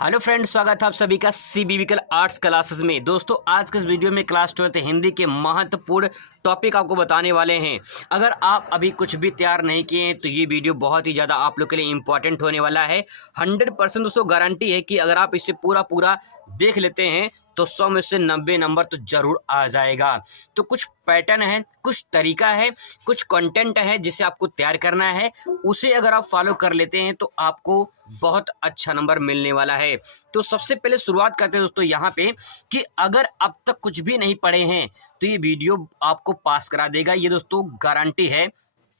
Hello friends, स्वागत है आप सभी का सीबीवीकल आर्ट्स क्लासेस में। दोस्तों, आज के इस वीडियो में क्लास 12th हिंदी के महत्वपूर्ण टॉपिक आपको बताने वाले हैं। अगर आप अभी कुछ भी तैयार नहीं किए हैं तो ये वीडियो बहुत ही ज़्यादा आप लोग के लिए इंपॉर्टेंट होने वाला है। 100% दोस्तों गारंटी है कि अगर आप इसे पूरा देख लेते हैं तो 100 में से 90 नंबर तो जरूर आ जाएगा। तो कुछ पैटर्न है, कुछ तरीका है, कुछ कंटेंट है जिसे आपको तैयार करना है। उसे अगर आप फॉलो कर लेते हैं तो आपको बहुत अच्छा नंबर मिलने वाला है। तो सबसे पहले शुरुआत करते हैं दोस्तों यहाँ पे कि अगर अब तक कुछ भी नहीं पढ़े हैं तो ये वीडियो आपको पास करा देगा। ये दोस्तों गारंटी है,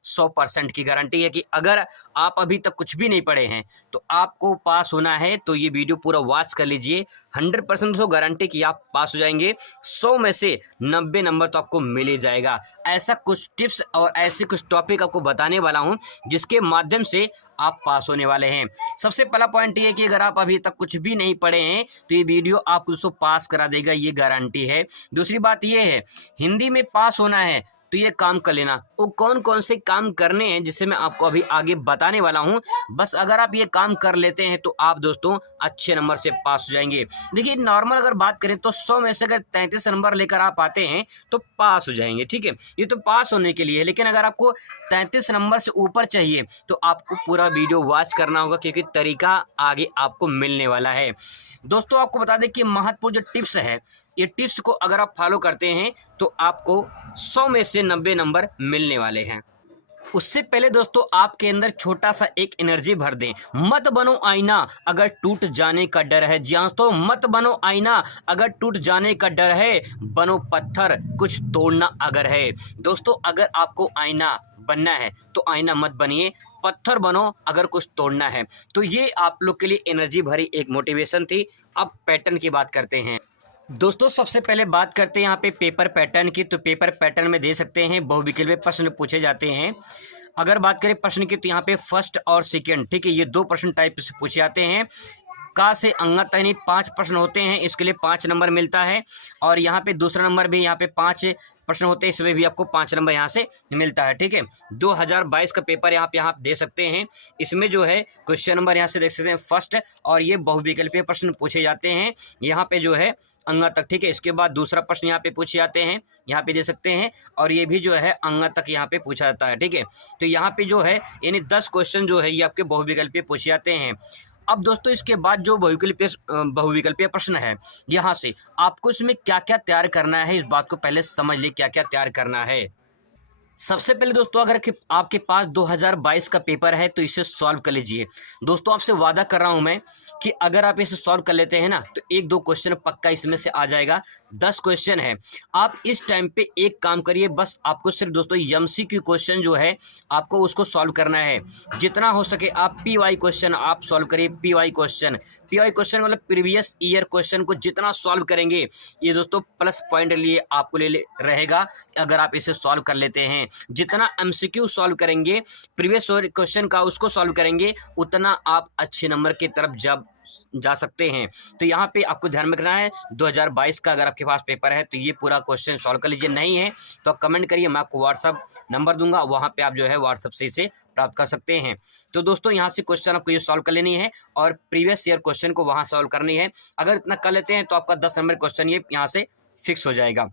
100% की गारंटी है कि अगर आप अभी तक कुछ भी नहीं पढ़े हैं तो आपको पास होना है। तो ये वीडियो पूरा वॉच कर लीजिए। 100% तो गारंटी कि आप पास हो जाएंगे। 100 में से 90 नंबर तो आपको मिल ही जाएगा। ऐसा कुछ टिप्स और ऐसे कुछ टॉपिक आपको बताने वाला हूं जिसके माध्यम से आप पास होने वाले हैं। सबसे पहला पॉइंट ये है कि अगर आप अभी तक कुछ भी नहीं पढ़े हैं तो ये वीडियो आपको दोस्तों पास करा देगा, ये गारंटी है। दूसरी बात ये है, हिंदी में पास होना है तो ये काम कर लेना। वो कौन कौन से काम करने हैं जिसे मैं आपको अभी आगे बताने वाला हूं। बस अगर आप ये काम कर लेते हैं तो आप दोस्तों अच्छे नंबर से पास हो जाएंगे। देखिए, नॉर्मल अगर बात करें तो 100 में से अगर 33 नंबर लेकर आप आते हैं तो पास हो जाएंगे, ठीक है। ये तो पास होने के लिए है, लेकिन अगर आपको 33 नंबर से ऊपर चाहिए तो आपको पूरा वीडियो वॉच करना होगा, क्योंकि तरीका आगे आपको मिलने वाला है। दोस्तों, आपको बता दें कि महत्वपूर्ण जो टिप्स है, ये टिप्स को अगर आप फॉलो करते हैं तो आपको 100 में से 90 नंबर मिलने वाले हैं। उससे पहले दोस्तों आपके अंदर छोटा सा एक एनर्जी भर दें। मत बनो आईना अगर टूट जाने का डर है। जी हाँ दोस्तों, मत बनो आईना अगर टूट जाने का डर है, बनो पत्थर कुछ तोड़ना अगर है। दोस्तों, अगर आपको आईना बनना है तो आईना मत बनिए, पत्थर बनो अगर कुछ तोड़ना है। तो ये आप लोग के लिए एनर्जी भरी एक मोटिवेशन थी। अब पैटर्न की बात करते हैं। दोस्तों, सबसे पहले बात करते हैं यहाँ पे पेपर पैटर्न की। तो पेपर पैटर्न में दे सकते हैं बहुविकल्पीय प्रश्न पूछे जाते हैं। अगर बात करें प्रश्न की तो यहाँ पे फर्स्ट और सेकंड, ठीक है, ये 2 प्रश्न टाइप से पूछे जाते हैं। का से अंगा तक यानी 5 प्रश्न होते हैं, इसके लिए 5 नंबर मिलता है। और यहाँ पे दूसरा नंबर भी, यहाँ पे 5 प्रश्न होते हैं, इसमें भी आपको 5 नंबर यहाँ से मिलता है, ठीक है। 2022 का पेपर यहाँ पे आप दे सकते हैं। इसमें जो है क्वेश्चन नंबर यहाँ से देख सकते हैं फर्स्ट, और ये बहुविकल्पीय प्रश्न पूछे जाते हैं यहाँ पे जो है अंगा तक, ठीक है। इसके बाद दूसरा प्रश्न यहाँ पे पूछे जाते हैं, यहाँ पे दे सकते हैं, और ये भी जो है अंगा तक यहाँ पे पूछा जाता है, ठीक है। तो यहाँ पे जो है यानी 10 क्वेश्चन जो है ये आपके बहुविकल्पीय पूछे जाते हैं। अब दोस्तों, इसके बाद जो बहुविकल्पीय प्रश्न है, यहाँ से आपको इसमें क्या क्या तैयार करना है, इस बात को पहले समझ ले क्या क्या तैयार करना है। सबसे पहले दोस्तों, अगर आपके पास 2022 का पेपर है तो इसे सॉल्व कर लीजिए। दोस्तों, आपसे वादा कर रहा हूं मैं कि अगर आप इसे सॉल्व कर लेते हैं ना तो 1-2 क्वेश्चन पक्का इसमें से आ जाएगा। 10 क्वेश्चन है। आप इस टाइम पे एक काम करिए, बस आपको सिर्फ दोस्तों एमसीक्यू क्वेश्चन जो है आपको उसको सॉल्व करना है। जितना हो सके आप पीवाई क्वेश्चन आप सॉल्व करिए। पीवाई क्वेश्चन मतलब प्रीवियस ईयर क्वेश्चन को जितना सॉल्व करेंगे, ये दोस्तों प्लस पॉइंट लिए आपको ले रहेगा अगर आप इसे सॉल्व कर लेते हैं। जितना एमसीक्यू सॉल्व करेंगे प्रीवियस क्वेश्चन का, उसको सॉल्व करेंगे, उतना आप अच्छे नंबर की तरफ जा सकते हैं। तो यहाँ पे आपको ध्यान में रखना है, 2022 का अगर आपके पास पेपर है तो ये पूरा क्वेश्चन सॉल्व कर लीजिए। नहीं है तो कमेंट करिए, मैं आपको व्हाट्सअप नंबर दूंगा, वहाँ पे आप जो है व्हाट्सअप से इसे प्राप्त कर सकते हैं। तो दोस्तों, यहाँ से क्वेश्चन आपको ये सॉल्व कर लेनी है और प्रीवियस ईयर क्वेश्चन को वहाँ सॉल्व करनी है। अगर इतना कर लेते हैं तो आपका 10 नंबर क्वेश्चन ये यहाँ से फिक्स हो जाएगा।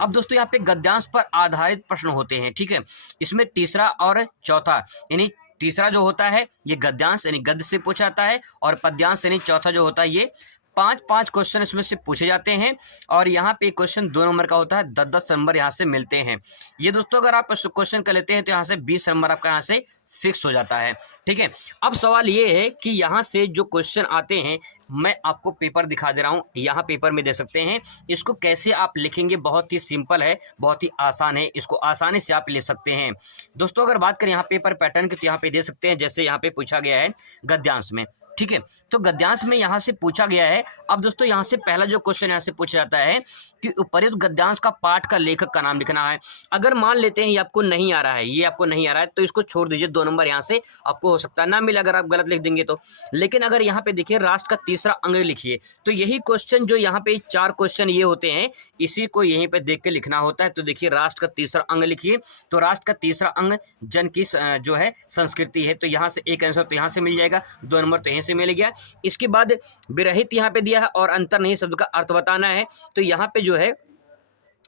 अब दोस्तों, यहाँ पे गद्यांश पर आधारित प्रश्न होते हैं, ठीक है। इसमें तीसरा और चौथा, यानी तीसरा जो होता है ये गद्यांश यानी गद्य से पूछा जाता है, और पद्यांश यानी चौथा जो होता है ये 5-5 क्वेश्चन इसमें से पूछे जाते हैं। और यहाँ पे क्वेश्चन 2 नंबर का होता है, 10-10 नंबर यहाँ से मिलते हैं। ये दोस्तों अगर आप क्वेश्चन कर लेते हैं तो यहाँ से 20 नंबर आपका यहाँ से फिक्स हो जाता है, ठीक है। अब सवाल ये है कि यहाँ से जो क्वेश्चन आते हैं, मैं आपको पेपर दिखा दे रहा हूँ, यहाँ पेपर में दे सकते हैं। इसको कैसे आप लिखेंगे, बहुत ही सिंपल है, बहुत ही आसान है, इसको आसानी से आप ले सकते हैं। दोस्तों, अगर बात करें यहाँ पेपर पैटर्न की तो यहाँ पे दे सकते हैं, जैसे यहाँ पे पूछा गया है गद्यांश में, ठीक है। तो गद्यांश में यहाँ से पूछा गया है। अब दोस्तों, यहाँ से पहला जो क्वेश्चन यहाँ से पूछा जाता है कि उपर्युक्त गद्यांश का पाठ का लेखक का नाम लिखना है। अगर मान लेते हैं ये आपको नहीं आ रहा है, ये आपको नहीं आ रहा है तो इसको छोड़ दीजिए, 2 नंबर यहाँ से आपको हो सकता है ना मिले अगर आप गलत लिख देंगे तो। लेकिन अगर यहाँ पे देखिए राष्ट्र का तीसरा अंग लिखिए, तो यही क्वेश्चन जो यहाँ पे 4 क्वेश्चन ये होते हैं, इसी को यहीं पे देख के लिखना होता है। तो देखिए राष्ट्र का तीसरा अंग लिखिए, तो राष्ट्र का तीसरा अंग जन की जो है संस्कृति है, तो यहाँ से एक आंसर तो यहाँ से मिल जाएगा, 2 नंबर तो यहीं से मिल गया। इसके बाद विरहित यहाँ पे दिया है और अंतर्निहित शब्द का अर्थ बताना है। तो यहाँ पे जो है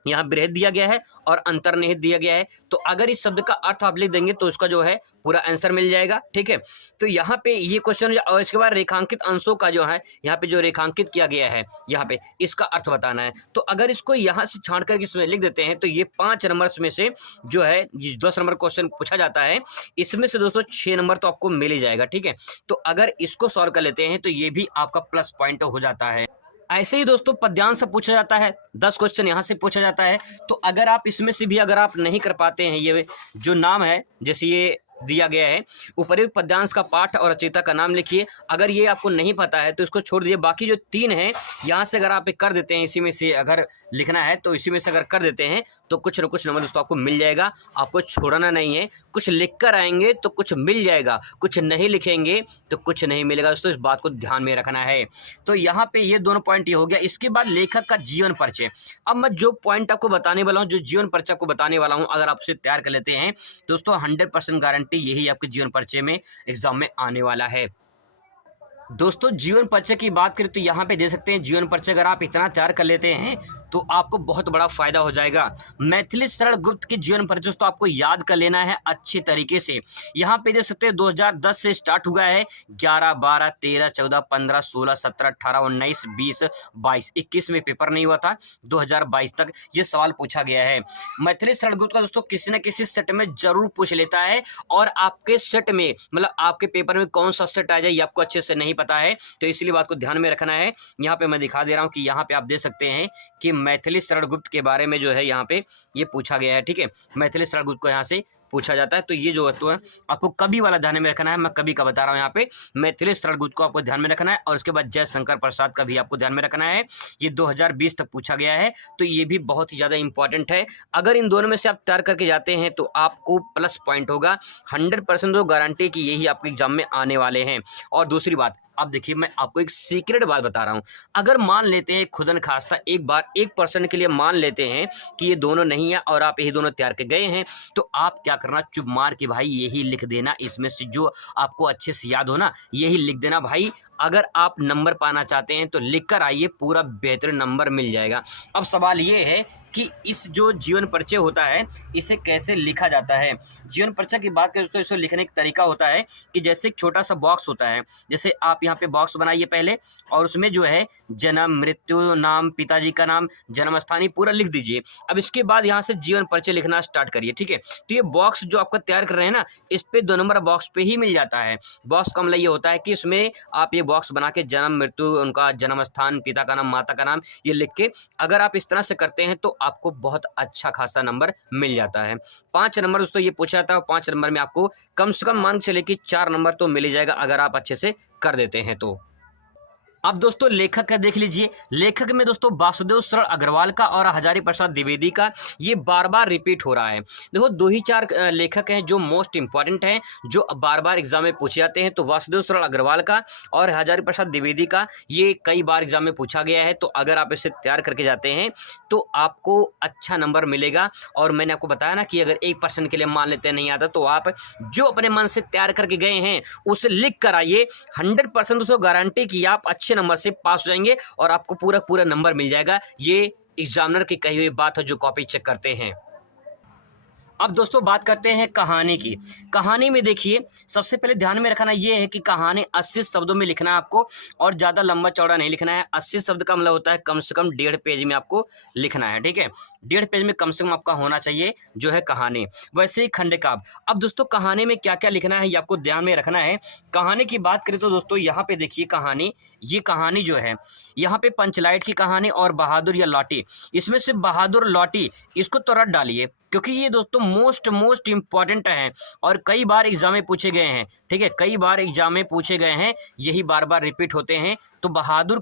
यहाँ विरहित दिया गया है और अंतर्निहित दिया गया है। तो अगर इस शब्द का अर्थ आप लिख देंगे तो उसका जो है पूरा आंसर मिल जाएगा। ठीक है, तो यहाँ पे ये क्वेश्चन और इसके बाद रेखांकित अंशों का जो है यहाँ पे जो रेखांकित किया गया है यहाँ पे इसका अर्थ बताना है। तो अगर इसको यहाँ से छांट करके इसमें लिख देते हैं तो ये 5 नंबर में से जो है 10 नंबर क्वेश्चन पूछा जाता है, इसमें से दोस्तों 6 नंबर तो आपको मिल ही जाएगा। ठीक है, तो अगर इसको सॉल्व कर लेते हैं तो ये भी आपका प्लस पॉइंट हो जाता है। ऐसे ही दोस्तों पद्यांश से पूछा जाता है, 10 क्वेश्चन यहाँ से पूछा जाता है। तो अगर आप इसमें से भी अगर आप नहीं कर पाते हैं, ये जो नाम है जैसे ये दिया गया है, उपर्युक्त पद्यांश का पाठ और रचयिता का नाम लिखिए। अगर ये आपको नहीं पता है तो इसको छोड़ दीजिए। बाकी जो 3 हैं यहाँ से अगर आप कर देते हैं, इसी में से अगर लिखना है तो इसी में से अगर कर देते हैं तो कुछ न कुछ नंबर दोस्तों आपको मिल जाएगा। आपको छोड़ना नहीं है, कुछ लिख कर आएंगे तो कुछ मिल जाएगा, कुछ नहीं लिखेंगे तो कुछ नहीं मिलेगा दोस्तों, इस बात को ध्यान में रखना है। तो यहाँ पे ये दोनों पॉइंट ये हो गया। इसके बाद लेखक का जीवन परिचय। अब मैं जो पॉइंट आपको बताने वाला हूँ, जो जीवन परिचय आपको बताने वाला हूँ, अगर आप उसे तैयार कर लेते हैं दोस्तों 100% गारंटी यही आपके जीवन परिचय में एग्जाम में आने वाला है। दोस्तों जीवन परिचय की बात करें तो यहाँ पे दे सकते हैं जीवन परिचय अगर आप इतना तैयार कर लेते हैं तो आपको बहुत बड़ा फायदा हो जाएगा। मैथिली शरण गुप्त की जीवन परिचय तो आपको याद कर लेना है अच्छे तरीके से। यहाँ पे दे सकते हैं 2010 से स्टार्ट हुआ है, 11, 12, 13, 14, 15, 16, 17, 18, 19, 20, 22, 21 में पेपर नहीं हुआ था, 2022 तक ये सवाल पूछा गया है। मैथिली शरण गुप्त का दोस्तों किसी न किसी सेट में जरूर पूछ लेता है, और आपके सेट में मतलब आपके पेपर में कौन सा सेट आ जाए ये आपको अच्छे से नहीं पता है, तो इसलिए बात को ध्यान में रखना है। यहाँ पे मैं दिखा दे रहा हूँ कि यहाँ पे आप दे सकते हैं कि मैथिली शरण गुप्त के बारे में जो है यहाँ पे ये पूछा गया है। ठीक है, मैथिली शरण गुप्त को यहाँ से पूछा जाता है। तो ये जो है आपको कभी वाला ध्यान में रखना है, मैं कभी का बता रहा हूँ। यहाँ पे मैथिली शरण गुप्त को आपको ध्यान में रखना है, और उसके बाद जयशंकर प्रसाद का भी आपको ध्यान में रखना है। ये 2020 तक पूछा गया है, तो ये भी बहुत ही ज़्यादा इंपॉर्टेंट है। अगर इन दोनों में से आप तैयार करके जाते हैं तो आपको प्लस पॉइंट होगा 100%, तो गारंटी कि यही आपके एग्जाम में आने वाले हैं। और दूसरी बात, अब देखिए मैं आपको एक सीक्रेट बात बता रहा हूं। अगर मान लेते हैं खुदन खास्ता एक बार 1% के लिए मान लेते हैं कि ये दोनों नहीं है और आप यही दोनों तैयार के गए हैं, तो आप क्या करना, चुप मार के भाई यही लिख देना, इसमें से जो आपको अच्छे से याद हो ना यही लिख देना भाई। अगर आप नंबर पाना चाहते हैं तो लिख कर आइए, पूरा बेहतरीन नंबर मिल जाएगा। अब सवाल ये है कि इस जो जीवन परिचय होता है इसे कैसे लिखा जाता है। जीवन परिचय की बात करें तो इसे लिखने का तरीका होता है कि जैसे एक छोटा सा बॉक्स होता है, जैसे आप यहाँ पे बॉक्स बनाइए पहले, और उसमें जो है जन्म, मृत्यु, नाम, पिताजी का नाम, जन्म स्थान पूरा लिख दीजिए। अब इसके बाद यहाँ से जीवन परिचय लिखना स्टार्ट करिए। ठीक है, तो ये बॉक्स जो आपका तैयार कर रहे हैं ना, इस पे 2 नंबर बॉक्स पे ही मिल जाता है। बॉक्स का मतलब ये होता है कि इसमें आप ये बॉक्स बना के जन्म, मृत्यु, उनका जन्म स्थान, पिता का नाम, माता का नाम ये लिख के अगर आप इस तरह से करते हैं तो आपको बहुत अच्छा खासा नंबर मिल जाता है। 5 नंबर दोस्तों ये पूछा जाता है, और 5 नंबर में आपको कम से कम मान के चले कि 4 नंबर तो मिल ही जाएगा अगर आप अच्छे से कर देते हैं तो। अब दोस्तों लेखक का देख लीजिए। लेखक में दोस्तों वासुदेव शरण अग्रवाल का और हजारी प्रसाद द्विवेदी का ये बार बार रिपीट हो रहा है। देखो 2 ही 4 लेखक हैं जो मोस्ट इंपॉर्टेंट हैं, जो बार बार एग्जाम में पूछे जाते हैं। तो वासुदेव शरण अग्रवाल का और हजारी प्रसाद द्विवेदी का ये कई बार एग्जाम में पूछा गया है। तो अगर आप इसे तैयार करके जाते हैं तो आपको अच्छा नंबर मिलेगा। और मैंने आपको बताया ना कि अगर 1% के लिए मान लेते नहीं आता तो आप जो अपने मन से तैयार करके गए हैं उसे लिख कर आइए, 100% दोस्तों गारंटी कि आप अच्छे नंबर से पास हो जाएंगे और आपको पूरा नंबर मिल जाएगा। ये एग्जामिनर की कही हुई बात है जो कॉपी चेक करते हैं। अब दोस्तों बात करते हैं कहानी की। कहानी में देखिए सबसे पहले ध्यान में रखना ये है कि कहानी 80 शब्दों में लिखना है आपको, और ज़्यादा लंबा चौड़ा नहीं लिखना है। 80 शब्द का मतलब होता है कम से कम 1.5 पेज में आपको लिखना है। ठीक है, 1.5 पेज में कम से कम आपका होना चाहिए जो है कहानी। वैसे ही खंड काव्य। अब दोस्तों कहानी में क्या क्या लिखना है ये आपको ध्यान में रखना है। कहानी की बात करें तो दोस्तों यहाँ पे देखिए कहानी, ये कहानी जो है यहाँ पे पंचलाइट की कहानी और बहादुर या लौटी, इसमें से बहादुर लौटी इसको तो रट डालिए, क्योंकि ये दोस्तों मोस्ट इंपॉर्टेंट है और कई बार एग्जाम में पूछे गए हैं। ठीक है, कई बार एग्जाम में पूछे गए हैं, यही बार बार रिपीट होते हैं। तो बहादुर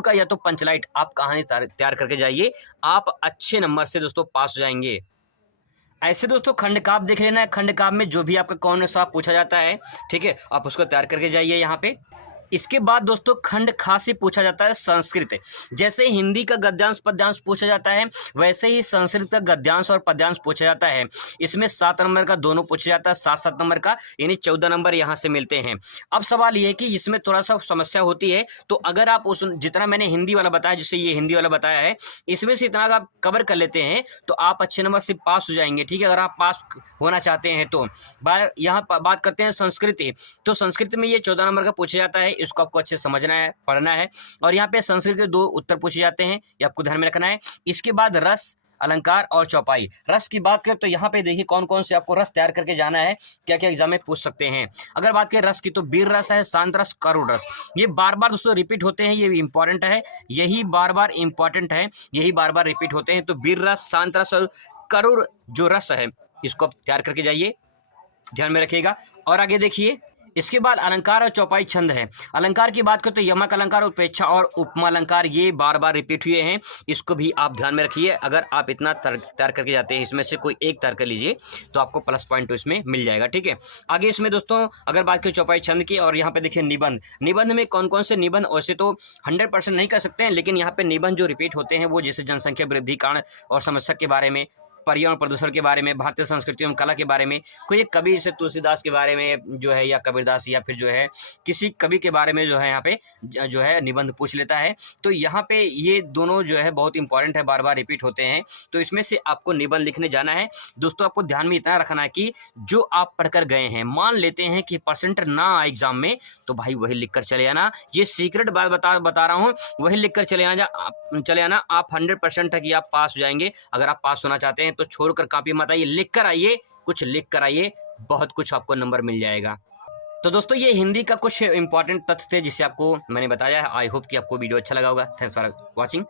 का या तो पंचलाइट आप कहानी तैयार करके जाइए, आप अच्छे नंबर से दोस्तों पास हो जाएंगे। ऐसे दोस्तों खंड काव्य देख लेना है। खंड काव्य में जो भी आपका कौन सा पूछा जाता है, ठीक है, आप उसको तैयार करके जाइए यहाँ पे। इसके बाद दोस्तों खंड खा से पूछा जाता है संस्कृत। जैसे हिंदी का गद्यांश पद्यांश पूछा जाता है, वैसे ही संस्कृत का गद्यांश और पद्यांश पूछा जाता है। इसमें 7 नंबर का दोनों पूछा जाता है, 7-7 नंबर का, यानी 14 नंबर यहाँ से मिलते हैं। अब सवाल ये है कि इसमें थोड़ा सा समस्या होती है, तो अगर आप उस जितना मैंने हिंदी वाला बताया, जिससे ये हिंदी वाला बताया है, इसमें से इतना आप कवर कर लेते हैं तो आप अच्छे नंबर से पास हो जाएंगे। ठीक है, अगर आप पास होना चाहते हैं तो। यहाँ बात करते हैं संस्कृत। तो संस्कृत में ये 14 नंबर का पूछा जाता है, इसको आपको अच्छे से समझना है, पढ़ना है। और यहाँ पे संस्कृत के 2 उत्तर पूछे जाते हैं, ये आपको ध्यान में रखना है। इसके बाद रस, अलंकार और चौपाई। रस की बात करें तो यहाँ पे देखिए कौन कौन से आपको रस तैयार करके जाना है, क्या क्या एग्जाम में पूछ सकते हैं। अगर बात करें रस की तो वीर रस है, शांत रस, करुण रस। ये बार बार दोस्तों रिपीट होते हैं, ये इंपॉर्टेंट है, यही बार बार इंपॉर्टेंट है, यही बार बार रिपीट होते हैं। तो वीर रस, शांत रस और करुण जो रस है, इसको आप तैयार करके जाइए, ध्यान में रखिएगा। और आगे देखिए, इसके बाद अलंकार और चौपाई छंद है। अलंकार की बात करें तो यमक अलंकार, उपेक्षा और उपमा अलंकार, ये बार बार रिपीट हुए हैं, इसको भी आप ध्यान में रखिए। अगर आप इतना तैयार करके जाते हैं, इसमें से कोई एक तैयार कर लीजिए तो आपको प्लस पॉइंट तो इसमें मिल जाएगा। ठीक है, आगे इसमें दोस्तों अगर बात करें चौपाई छंद की, और यहाँ पे देखिए निबंध। निबंध में कौन कौन से निबंध, वैसे तो 100% नहीं कर सकते हैं, लेकिन यहाँ पे निबंध जो रिपीट होते हैं वो जैसे जनसंख्या वृद्धि, कारण और समस्या के बारे में, पर्यावरण प्रदूषण के बारे में, भारतीय संस्कृति एवं कला के बारे में, कोई एक कवि से तुलसीदास के बारे में जो है, या कबीरदास, या फिर जो है किसी कवि के बारे में जो है यहाँ पे जो है निबंध पूछ लेता है। तो यहाँ पे ये दोनों जो है बहुत इंपॉर्टेंट है, बार बार रिपीट होते हैं, तो इसमें से आपको निबंध लिखने जाना है। दोस्तों आपको ध्यान में इतना रखना है कि जो आप पढ़कर गए हैं, मान लेते हैं कि परसेंट ना आए एग्जाम में, तो भाई वही लिख कर चले आना। ये सीक्रेट बात बता रहा हूँ, वही लिख कर चले आना। आप 100% तक आप पास हो जाएंगे। अगर आप पास होना चाहते हैं तो छोड़कर कॉपी मत आइए, लिख कर आइए, कुछ लिख कर आइए, बहुत कुछ आपको नंबर मिल जाएगा। तो दोस्तों ये हिंदी का कुछ इंपॉर्टेंट तथ्य थे जिसे आपको मैंने बताया है। आई होप कि आपको वीडियो अच्छा लगा होगा। Thanks for watching.